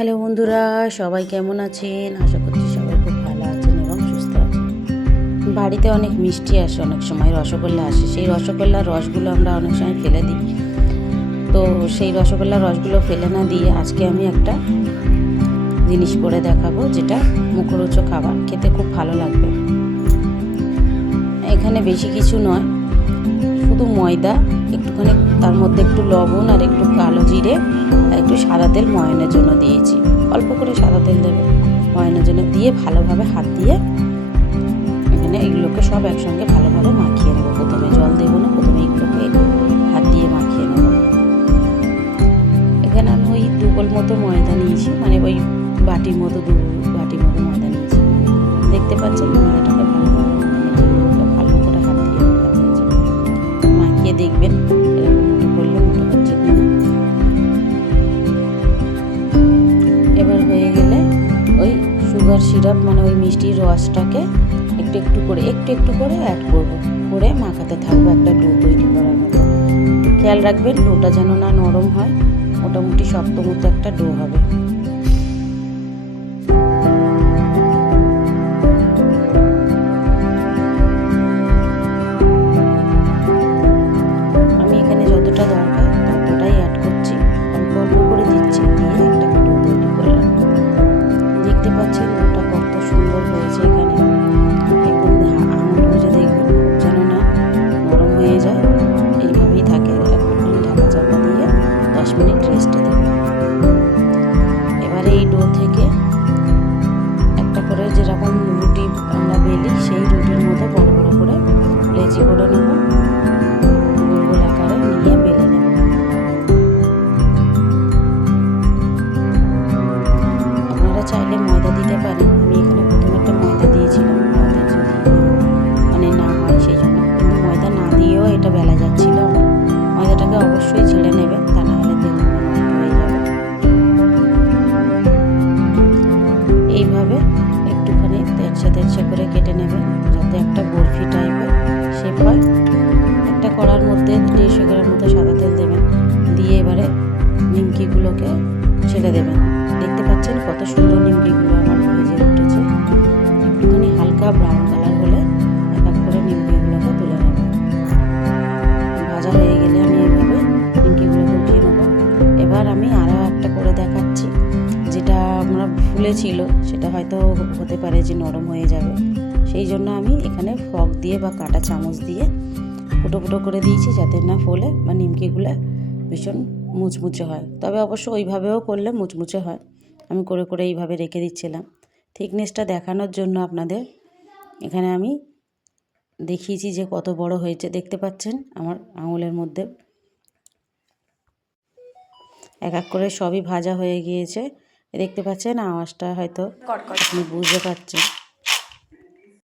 Hello বন্ধুরা, সবাই কেমন আছেন? আশা করছি সবাই খুব ভালো আছেন এবং সুস্থ আছেন। বাড়িতে অনেক মিষ্টি আসে, অনেক সময় রসগোল্লা আসে। সেই রসগোল্লার রসগুলো আমরা অনেক সময় ফেলে দিই। তো সেই রসগোল্লার রসগুলো ফেলে না দিয়ে আজকে আমি একটা জিনিস করে দেখাবো, যেটা মুখরোচক খাবার, খেতে খুব ভালো লাগবে। এখানে বেশি কিছু নয়, শুধু ময়দা, একটুখানি তার মধ্যে একটু লবণ আর একটু কালো জিরে আর একটু সাদা তেল ময়ানের জন্য দিয়েছি। অল্প করে সাদা তেল দেবে ময়ানের জন্য, দিয়ে ভালোভাবে হাত দিয়ে এখানে এগুলোকে সব একসঙ্গে ভালোভাবে মাখিয়ে নেবো। প্রথমে জল দেবো না, প্রথমে এগুলোকে হাত দিয়ে মাখিয়ে নেব। এখানে আমি ওই 2 গোল মতো ময়দা নিয়েছি, মানে ওই বাটির মতো 2 বাটির মতো ময়দা নিয়েছি। দেখতে পাচ্ছেন ময়দাটাকে ভালোভাবে ভালো করে হাত দিয়ে মাখিয়ে দেখবেন এরকম মুঠো করলে মুঠো হচ্ছে কিনা। এবার হয়ে গেলে ওই সুগার সিরাপ, মানে ওই মিষ্টির রসটাকে একটু একটু করে অ্যাড করবো, করে মাখাতে থাকবো একটা ডো তৈরি করার মতো। খেয়াল রাখবেন ডোটা যেন না নরম হয়, মোটামুটি শক্ত মতো একটা ডো হবে। আমি এখানে যতটা দরকার ততটাই অ্যাড করছি, অল্প অল্প করে দিচ্ছি, দিয়ে একটা ডো তৈরি করলাম। দেখতে পাচ্ছেন ডোটা কত সুন্দর হয়েছে। এখানে একদম আঙুল বুঝে দেখবেন যেন না নরম হয়ে যায়, এইভাবেই থাকে। একটুখানি ঢাকা চাপা দিয়ে 10 মিনিট রেস্টে দেবেন। এবারে এই ডো থেকে একটা করে যেরকম রুটি আমরা বেলি, সেই রুটির মতো বড় বড় করে লেচি করে নেব, গোল গোল আকারে নিয়ে বেলে নেব। আপনারা চাইলে ময়দা দিতে পারেন, আমি এখানে প্রথমে একটা ময়দা দিয়েছিলাম, ময়দা যদি মানে না হয় সেই জন্য, কিন্তু ময়দা না দিয়েও এটা বেলা যাচ্ছিল। ময়দাটাকে অবশ্যই ছেড়ে নেবেন, তা না হলে তেলগুলো নষ্ট হয়ে যাবে। এইভাবে একটুখানি তেরছে করে কেটে নেবেন, যাতে একটা বরফি টাইপের শেপ হয়। একটা কড়ার মধ্যে 150 গ্রাম মতো সাদা তেল দেবেন, দিয়ে এবারে নিমকিগুলোকে ছেড়ে দেবেন। দেখতে পাচ্ছেন কত সুন্দর নিমকিগুলো আমার ভেজে উঠেছে। একটুখানি হালকা ব্রাউন কালার হলে এক এক করে নিমকিগুলোকে তুলে নেব। ভাজা হয়ে গেলে আমি এইভাবে নিমকিগুলোকে উঠিয়ে নেব। এবার আমি আরও একটা করে দেখাচ্ছি, যেটা আমরা ফুলেছিল সেটা হয়তো হতে পারে যে নরম হয়ে যাবে, সেই জন্য আমি এখানে ফর্ক দিয়ে বা কাঁটা চামচ দিয়ে ফুটো ফুটো করে দিয়েছি, যাতে না ফোলে বা নিমকিগুলো ভীষণ মুচমুচে হয়। তবে অবশ্য ওইভাবেও করলে মুচমুচে হয়। আমি করে এইভাবে রেখে দিচ্ছিলাম থিকনেসটা দেখানোর জন্য আপনাদের। এখানে আমি দেখিয়েছি যে কত বড় হয়েছে। দেখতে পাচ্ছেন আমার আঙুলের মধ্যে এক এক করে সবই ভাজা হয়ে গিয়েছে। দেখতে পাচ্ছেন আওয়াজটা হয়তো আপনি বুঝতে পারছেন।